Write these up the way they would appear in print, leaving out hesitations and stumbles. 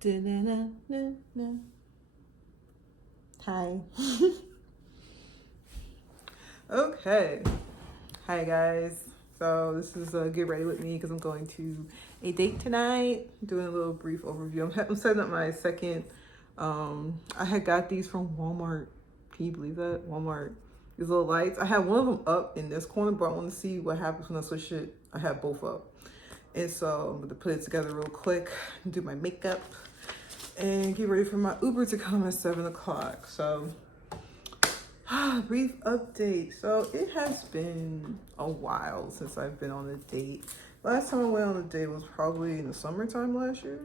Da-na-na-na-na. Hi. Okay. Hi guys. So this is get ready with me because I'm going to a date tonight. Doing a little brief overview. I'm setting up my second. I had got these from Walmart. Can you believe that? Walmart. These little lights. I had one of them up in this corner, but I want to see what happens when I switch it. I have both up. And so I'm going to put it together real quick, do my makeup, and get ready for my Uber to come at 7 o'clock. So, brief update. So it has been a while since I've been on a date. Last time I went on a date was probably in the summertime last year.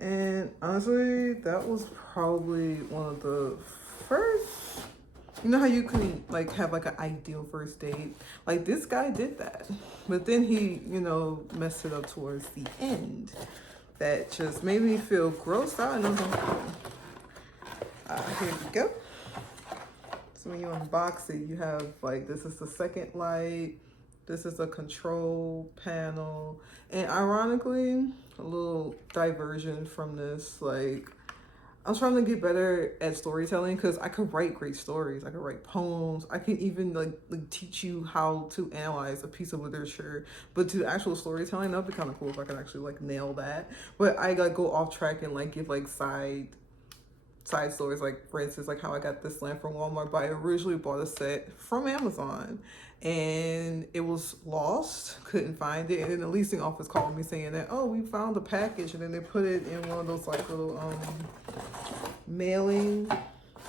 And honestly, that was probably one of the first, you know how you can like have like an ideal first date? Like this guy did that. But then he, messed it up towards the end. That just made me feel grossed out and I was like, here we go. So when you unbox it, you have like, this is the second light. This is a control panel. And ironically, a little diversion from this, like, I'm trying to get better at storytelling because I could write great stories. I could write poems. I can even like teach you how to analyze a piece of literature. But to actual storytelling, that'd be kind of cool if I could actually like nail that. But I like go off track and like give like side stories, like for instance, like how I got this lamp from Walmart, but I originally bought a set from Amazon and it was lost, couldn't find it, and then the leasing office called me saying that, oh, we found the package, and then they put it in one of those like little mailing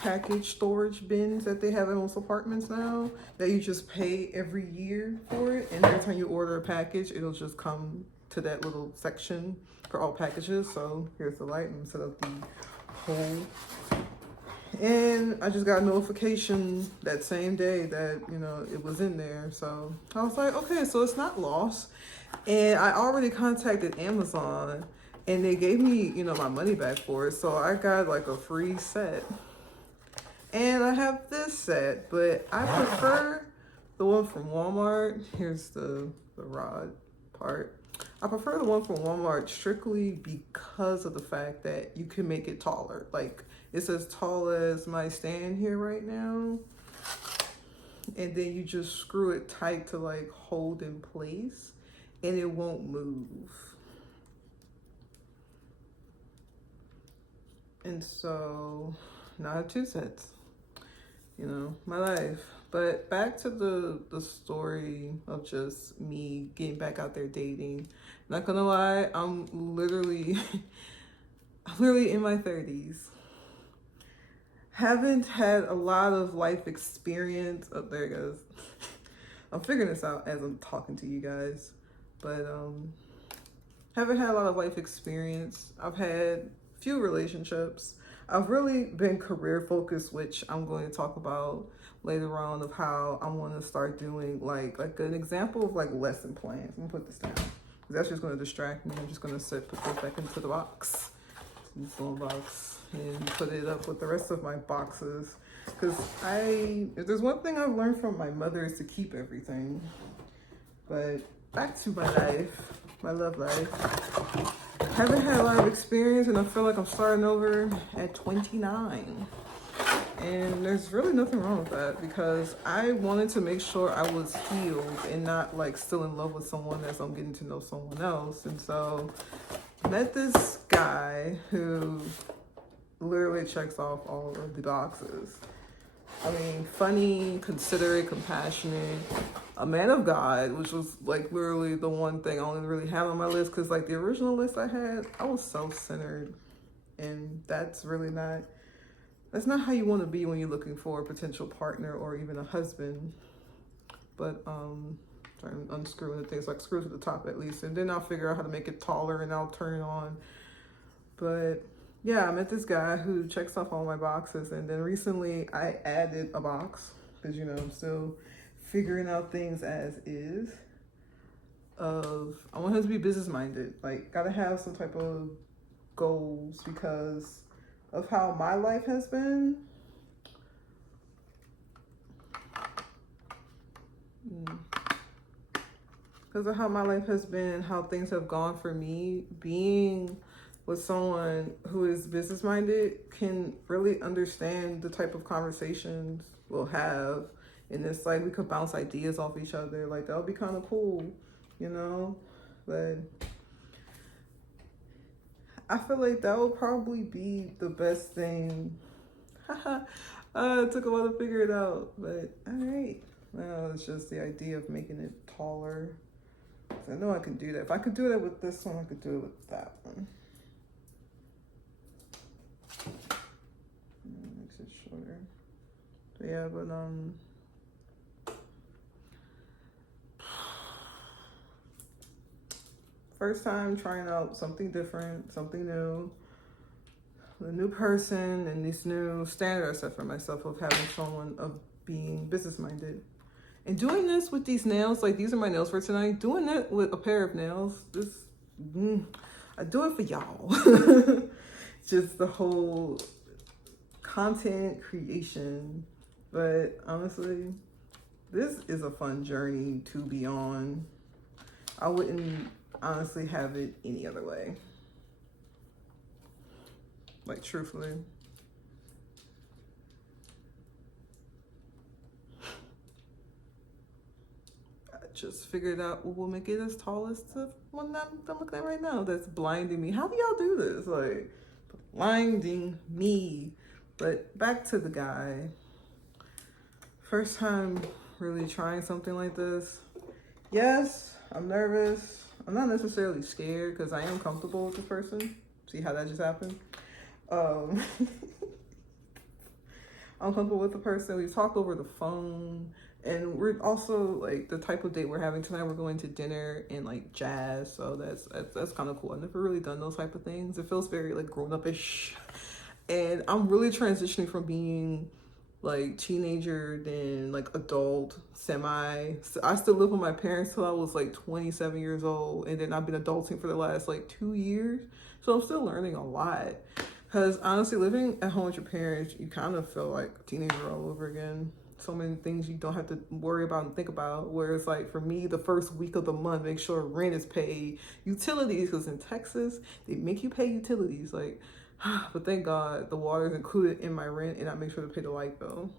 package storage bins that they have in most apartments now, that you just pay every year for it, and every time you order a package it'll just come to that little section for all packages. So here's the light, and set up the hole. And I just got a notification that same day that, it was in there. So I was like, okay, so it's not lost. And I already contacted Amazon and they gave me, my money back for it. So I got like a free set. And I have this set, but I prefer the one from Walmart. Here's the rod part. I prefer the one from Walmart strictly because of the fact that you can make it taller. Like, it's as tall as my stand here right now. And then you just screw it tight to like hold in place and it won't move. And so now I have two sets, my life. But back to the story of just me getting back out there dating. Not gonna lie, I'm literally in my 30s. Haven't had a lot of life experience. Oh, there it goes. I'm figuring this out as I'm talking to you guys. But haven't had a lot of life experience. I've had few relationships. I've really been career focused, which I'm going to talk about later on, of how I want to start doing like an example of like lesson plans. I'm gonna put this down. That's just going to distract me. I'm just going to put this back into the box. This little box, and put it up with the rest of my boxes. Because if there's one thing I've learned from my mother, is to keep everything. But back to my life, my love life. Haven't had a lot of experience, and I feel like I'm starting over at 29. And there's really nothing wrong with that, because I wanted to make sure I was healed and not like still in love with someone as I'm getting to know someone else. And so met this guy who literally checks off all of the boxes. I mean, funny, considerate, compassionate, a man of God, which was like literally the one thing I only really had on my list, because like the original list I had, I was self-centered, and that's not how you want to be when you're looking for a potential partner or even a husband. But sorry, I'm unscrewing the things, like screw to the top at least, and then I'll figure out how to make it taller and I'll turn it on. But yeah, I met this guy who checks off all my boxes, and then recently I added a box because I'm still figuring out things as is. I want him to be business minded, like gotta have some type of goals because of how my life has been. Because of how my life has been, how things have gone for me, being with someone who is business minded can really understand the type of conversations we'll have. And it's like we could bounce ideas off each other. Like that would be kind of cool, you know? But I feel like that would probably be the best thing. It took a while to figure it out, but all right. Well, it's just the idea of making it taller. I know I can do that. If I could do that with this one, I could do it with that one. Makes it shorter. But yeah, but first time trying out something different, something new. A new person and these new standards I set for myself of having someone of being business minded. And doing this with these nails, like these are my nails for tonight. Doing it with a pair of nails, I do it for y'all. Just the whole content creation. But honestly, this is a fun journey to be on. I wouldn't honestly have it any other way. Like truthfully. Just figured out what will make it as tall as the one that I'm looking at right now. That's blinding me. How do y'all do this? Like, blinding me. But back to the guy. First time really trying something like this. Yes, I'm nervous. I'm not necessarily scared because I am comfortable with this person. See how that just happened? I'm comfortable with the person. We've talked over the phone. And we're also like the type of date we're having tonight. We're going to dinner and like jazz, so that's kind of cool. I've never really done those type of things. It feels very like grown up-ish, and I'm really transitioning from being like teenager then like adult semi. So I still lived with my parents till I was like 27 years old, and then I've been adulting for the last like 2 years. So I'm still learning a lot. Because honestly, living at home with your parents, you kind of feel like a teenager all over again. So many things you don't have to worry about and think about. Whereas like for me, the first week of the month, make sure rent is paid, utilities, because in Texas, they make you pay utilities. Like, but thank God the water is included in my rent and I make sure to pay the light bill.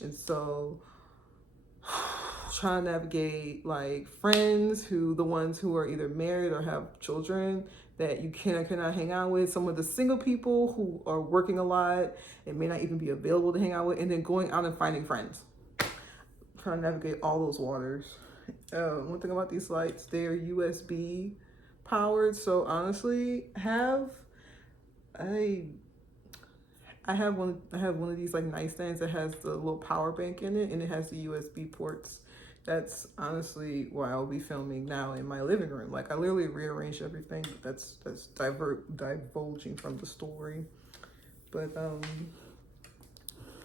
And so trying to navigate like friends the ones who are either married or have children that you cannot hang out with, some of the single people who are working a lot and may not even be available to hang out with, and then going out and finding friends. Trying to navigate all those waters. One thing about these lights, they're USB powered, so honestly, I have one of these like nightstands that has the little power bank in it, and it has the USB ports. That's honestly why I'll be filming now in my living room. Like I literally rearranged everything, but that's divulging from the story. But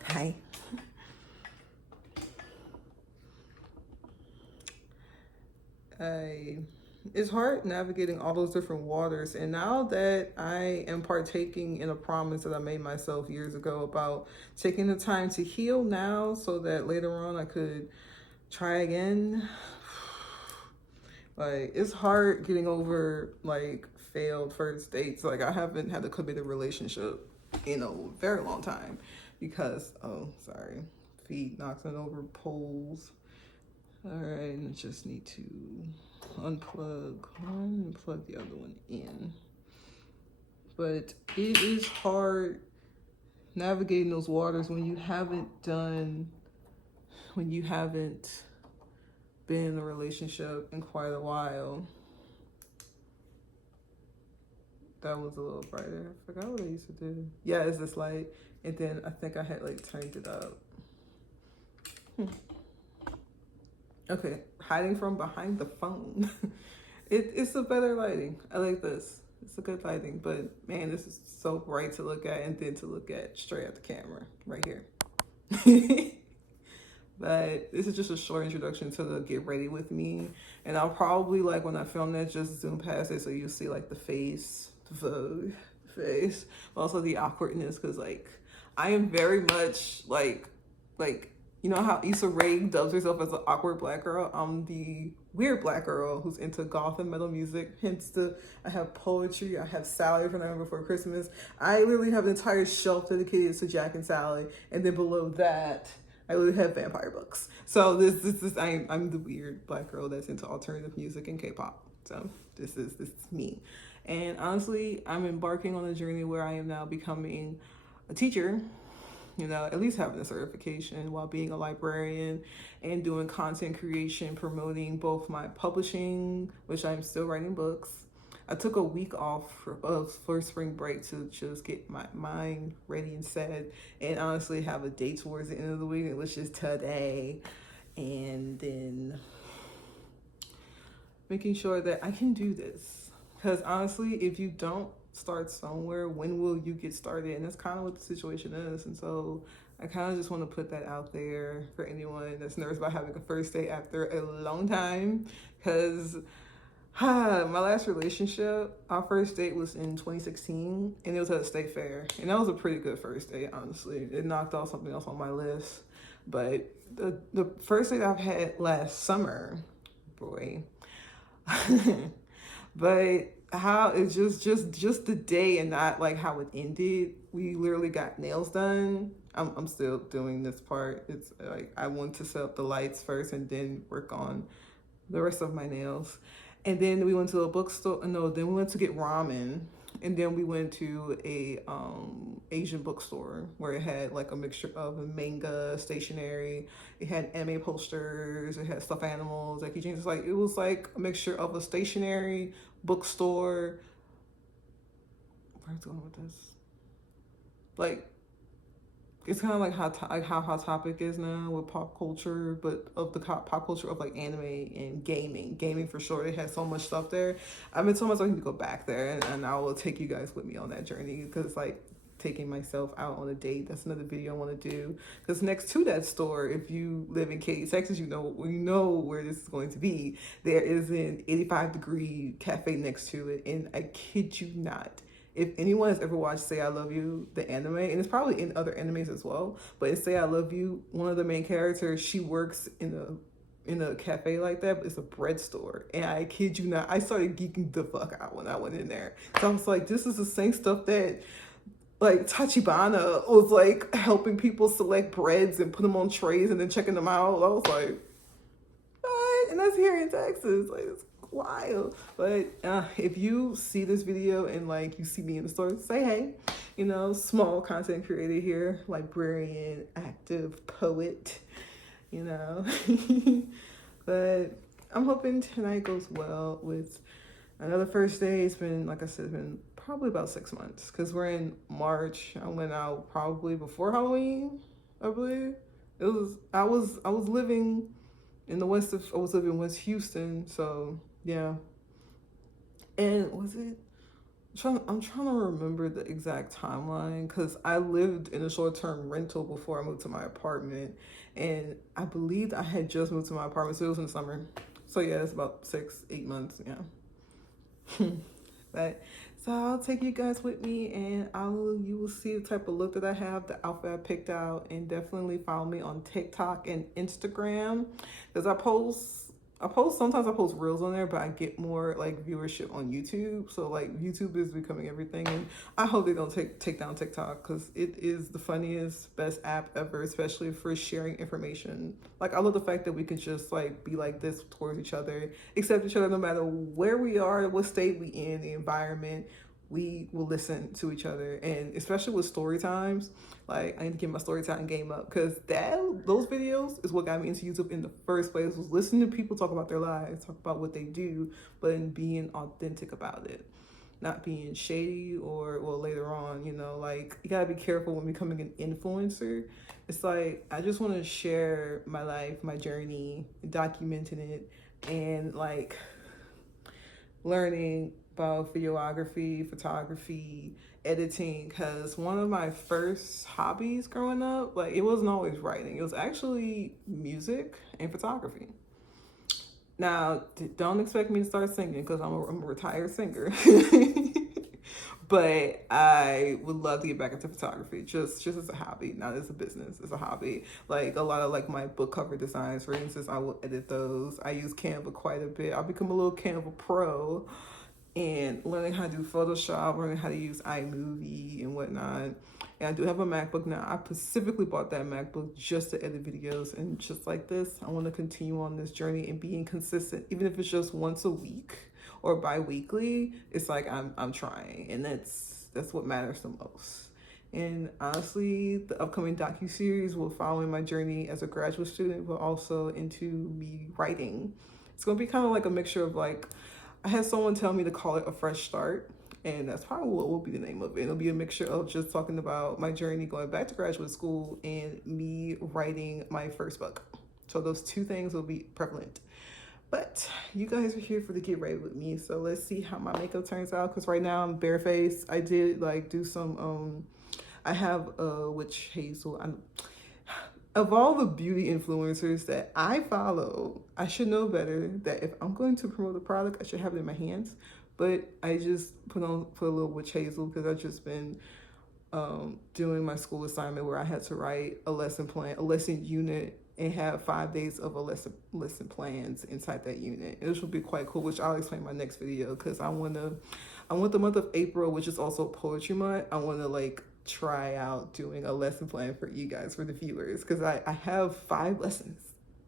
hi. It's hard navigating all those different waters, and now that I am partaking in a promise that I made myself years ago about taking the time to heal now so that later on I could try again. Like it's hard getting over like failed first dates. Like I haven't had a committed relationship in a very long time because feet knocking over poles. All right, and I just need to unplug one and plug the other one in. But it is hard navigating those waters when you haven't been in a relationship in quite a while. That was a little brighter. I forgot what I used to do. Yeah, it's this light. And then I think I had like turned it up. Okay, hiding from behind the phone. It's a better lighting. I like this. It's a good lighting, but man, this is so bright to look at and then to look at straight at the camera right here. But this is just a short introduction to the get ready with me. And I'll probably like when I film that just zoom past it so you'll see like the face, but also the awkwardness because like I am very much like You know how Issa Rae dubs herself as an awkward black girl? I'm the weird black girl who's into goth and metal music. Hence I have poetry, I have Sally from Nightmare Before Christmas. I literally have an entire shelf dedicated to Jack and Sally, and then below that, I literally have vampire books. So I'm the weird black girl that's into alternative music and K-pop. So this is me. And honestly, I'm embarking on a journey where I am now becoming a teacher, you know, at least having a certification while being a librarian and doing content creation, promoting both my publishing, which I'm still writing books. I took a week off for spring break to just get my mind ready and set, and honestly have a date towards the end of the week, which is today. And then making sure that I can do this. Because honestly, if you don't start somewhere, when will you get started? And that's kind of what the situation is. And so I kind of just want to put that out there for anyone that's nervous about having a first date after a long time. Because my last relationship, our first date was in 2016, and it was at a state fair. And that was a pretty good first date, honestly. It knocked off something else on my list. But the first date I've had last summer, boy. But how it's just the day and not like how it ended. We literally got nails done. I'm still doing this part. It's like I want to set up the lights first and then work on the rest of my nails. And then we went to a bookstore. No, then we went to get ramen. And then we went to a Asian bookstore where it had like a mixture of manga, stationery. It had anime posters. It had stuffed animals, like keychains. It was like a mixture of a stationery bookstore. Where's going with this? Like, it's kind of like how Hot Topic is now with pop culture, but of the pop culture of like anime and gaming for sure. It has so much stuff there. I've been so much I need to go back there, and I will take you guys with me on that journey, because like taking myself out on a date, that's another video I want to do. Because next to that store, if you live in Katy, Texas, you know where this is going to be. There is an 85-degree cafe next to it, and I kid you not, if anyone has ever watched Say I Love You, the anime, and it's probably in other animes as well, but in Say I Love You, one of the main characters, she works in a cafe like that, but it's a bread store. And I kid you not, I started geeking the fuck out when I went in there. So I was like, this is the same stuff that like Tachibana was like helping people select breads and put them on trays and then checking them out. I was like, what? And that's here in Texas. Like, it's wild. But if you see this video and like you see me in the store, say hey. You know, small content creator here, librarian, active poet, you know. But I'm hoping tonight goes well with another first day. It's been, like I said, it's been probably about 6 months, because we're in March. I went out probably before Halloween, I believe. I was living in West Houston, so yeah. And was it, I'm trying to remember the exact timeline, because I lived in a short-term rental before I moved to my apartment, and I believed I had just moved to my apartment, so it was in the summer. So yeah, it's about 6-8 months, yeah. But so I'll take you guys with me, and you will see the type of look that I have, the outfit I picked out, and definitely follow me on TikTok and Instagram, because sometimes I post reels on there, but I get more like viewership on YouTube. So like YouTube is becoming everything, and I hope they don't take down TikTok, because it is the funniest, best app ever, especially for sharing information. Like, I love the fact that we can just like be like this towards each other, accept each other no matter where we are, what state we in, the environment. We will listen to each other, and especially with story times. Like, I need to get my story time game up, because those videos is what got me into YouTube in the first place, was listening to people talk about their lives, talk about what they do, but then being authentic about it, not being shady or, well, later on, you know, like, you gotta be careful when becoming an influencer. It's like, I just want to share my life, my journey, documenting it, and like learning about videography, photography, editing, because one of my first hobbies growing up, like, it wasn't always writing, it was actually music and photography. Now, don't expect me to start singing, because I'm a retired singer. but I would love to get back into photography, just as a hobby, not as a business, as a hobby. Like a lot of like my book cover designs, for instance, I will edit those. I use Canva quite a bit. I'll become a little Canva pro, and learning how to do Photoshop, learning how to use iMovie and whatnot. And I do have a MacBook now. I specifically bought that MacBook just to edit videos, and just like this, I want to continue on this journey and being consistent, even if it's just once a week or bi-weekly. It's like I'm trying, and that's what matters the most. And honestly, the upcoming docu-series will follow my journey as a graduate student, but also into me writing. It's gonna be kind of like a mixture of like, I had someone tell me to call it a fresh start, and that's probably what will be the name of it. It'll be a mixture of just talking about my journey going back to graduate school and me writing my first book. So those two things will be prevalent. But you guys are here for the get ready with me, so let's see how my makeup turns out. Because right now I'm barefaced. I did like do some. I have witch hazel. Of all the beauty influencers that I follow, I should know better that if I'm going to promote a product, I should have it in my hands. But I just put a little witch hazel because I've just been doing my school assignment where I had to write a lesson plan, a lesson unit, and have 5 days of a lesson plans inside that unit. And this will be quite cool, which I'll explain in my next video, because I want the month of April, which is also Poetry Month. I want to like try out doing a lesson plan for you guys, for the viewers, because I have 5 lessons.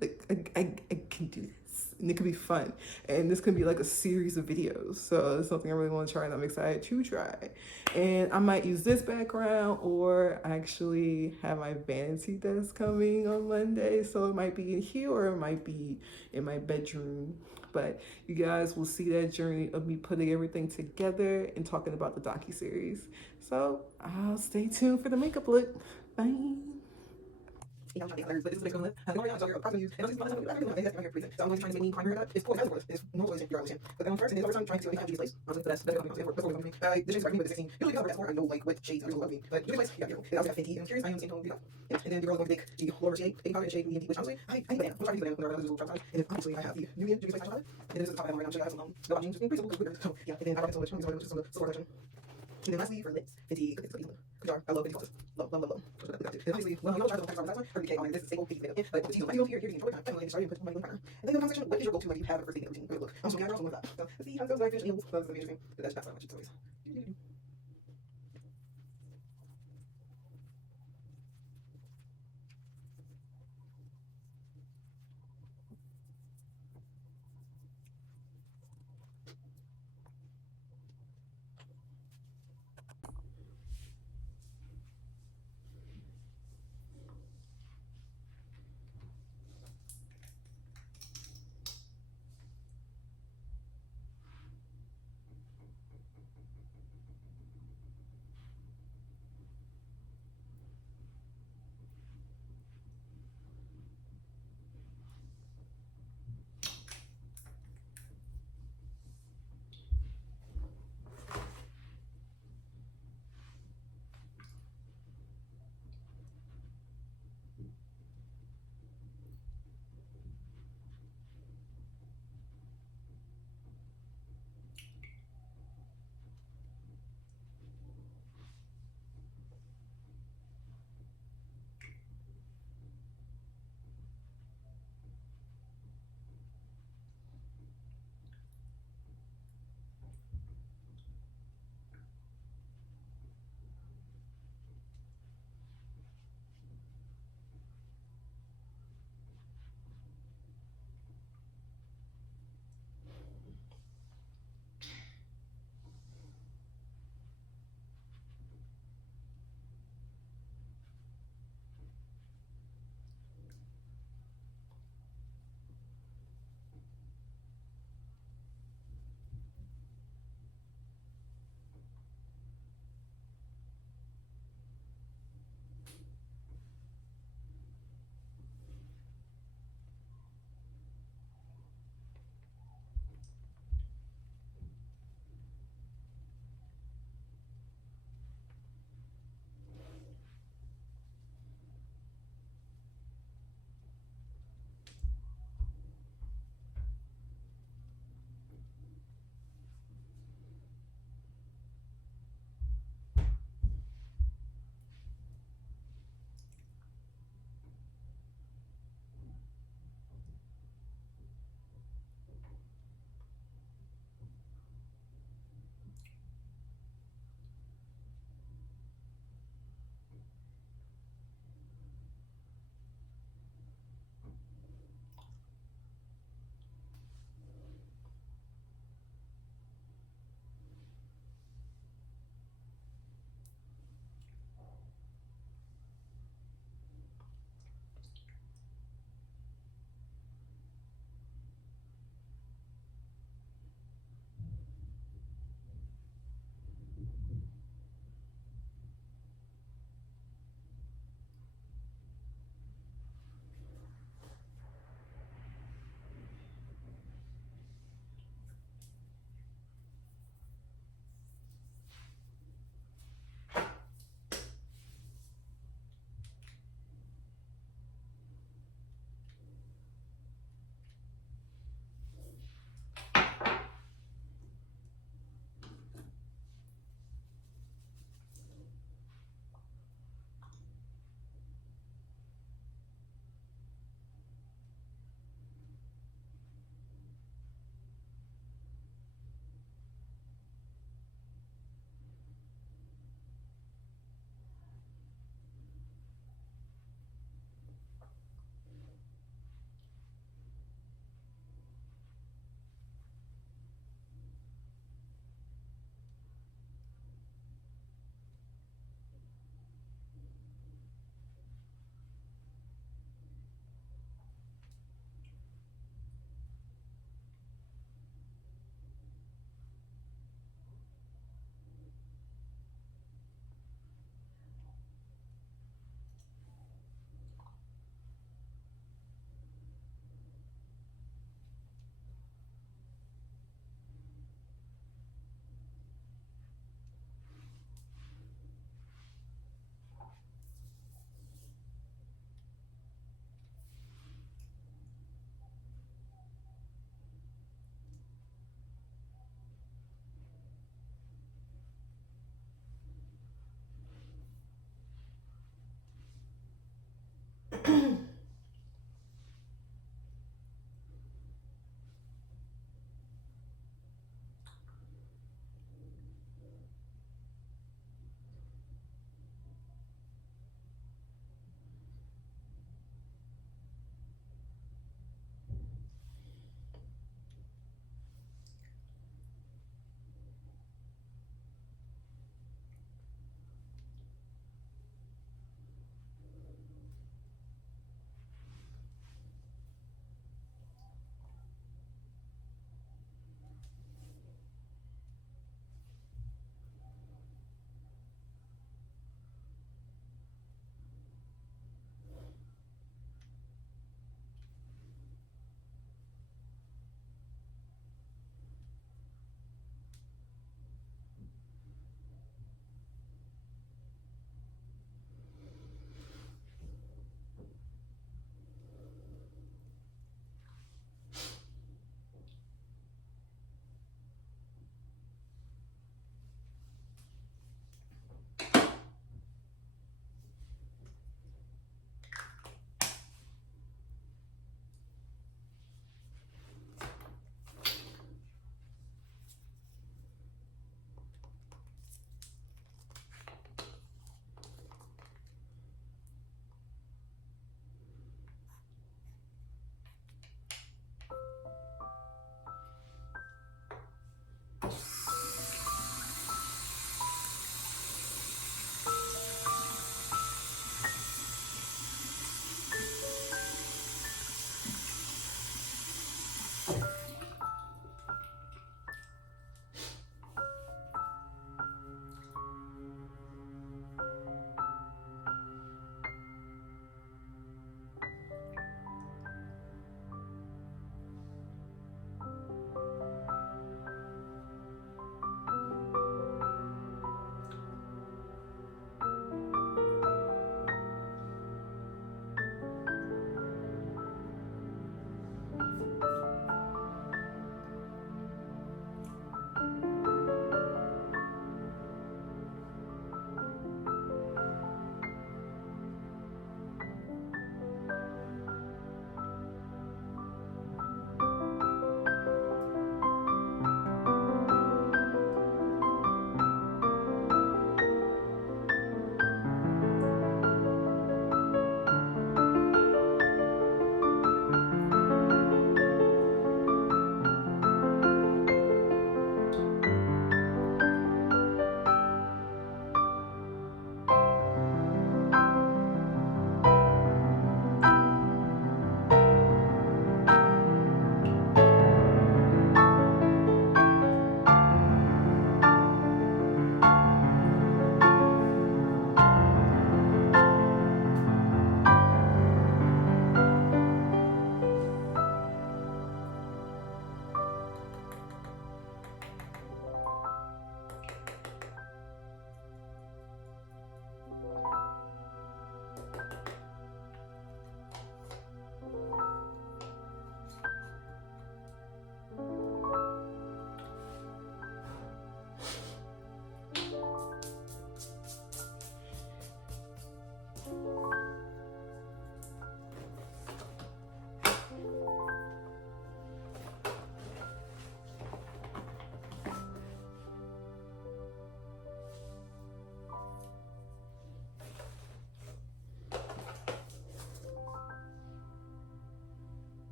Like I can do this, and it could be fun, and this can be like a series of videos. So it's something I really want to try, and I'm excited to try. And I might use this background, or actually have my vanity desk coming on Monday, so it might be in here or it might be in my bedroom. But you guys will see that journey of me putting everything together and talking about the docu-series. So I'll stay tuned for the makeup look. Bye. You know, but this is the next one. I'm sorry, I'm use. And I'm just so I'm going to try to make me prime hair. It's cool, it's more than GRWM. But then first, and then over time, trying to see what I can place. Honestly, that's the shades are me with the 16. Usually, because I know like what shades are really lovely. But usually, yeah, I also have Fenty. I'm curious, I am same tone, and then the girl going to make the lower shade, baby powder and shade, medium, which honestly, I banana. I'm trying to use banana when I was a little. And then obviously, I have the Union Juicy Spice chocolate. And this is the top I have right now. I have some no jeans, just pretty simple, so yeah. And then I got so much, which is the silver version. And then lastly, for lips, Fenty, Couture. I love Fenty glosses. Love. And obviously, well, you know, I don't have this pretty cake on this is single Fenty makeup. But to use my here, you're getting time. I'm starting to put my pattern. And then the conversation, what is your go-to when you have a first day routine? Good look. So yeah, girls, with that. So let's see how those are finished. So that's amazing. But that's not much. It's always.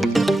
bye.